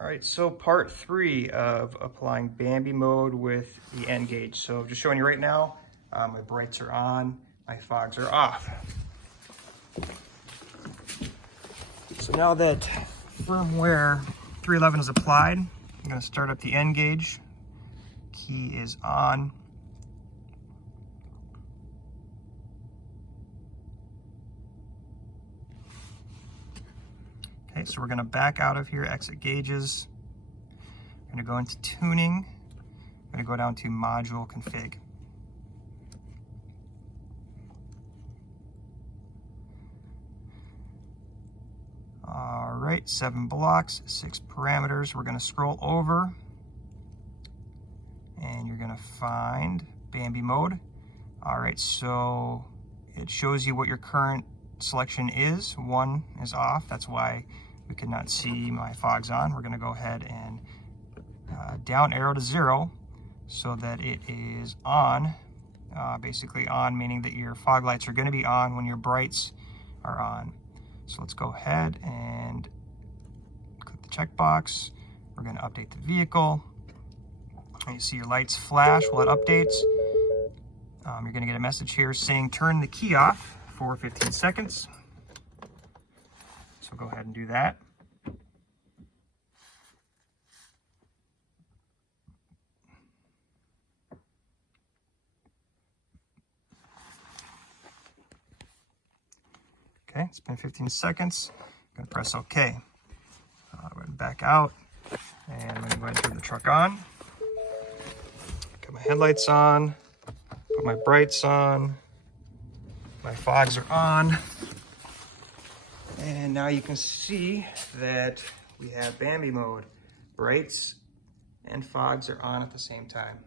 All right, so part 3 of applying Bambi mode with the N gauge. So just showing you right now, my brights are on, my fogs are off. So now that firmware 311 is applied, I'm gonna start up the N gauge. Key is on. Okay, so we're gonna back out of here, exit gauges. I'm gonna go into tuning. I'm gonna go down to module config. All right, 7 blocks, 6 parameters. We're gonna scroll over and you're gonna find Bambi mode. All right, so it shows you what your current selection is. 1 is off, that's why we cannot see my fogs on. We're gonna go ahead and down arrow to 0 so that it is on, basically on, meaning that your fog lights are gonna be on when your brights are on. So let's go ahead and click the checkbox. We're gonna update the vehicle. And you see your lights flash while it updates. You're gonna get a message here saying turn the key off for 15 seconds. So go ahead and do that. Okay, it's been 15 seconds. I'm gonna press OK. I'm gonna back out and I'm gonna go ahead and turn the truck on. Got my headlights on, put my brights on, my fogs are on. And now you can see that we have Bambi mode. Brights and fogs are on at the same time.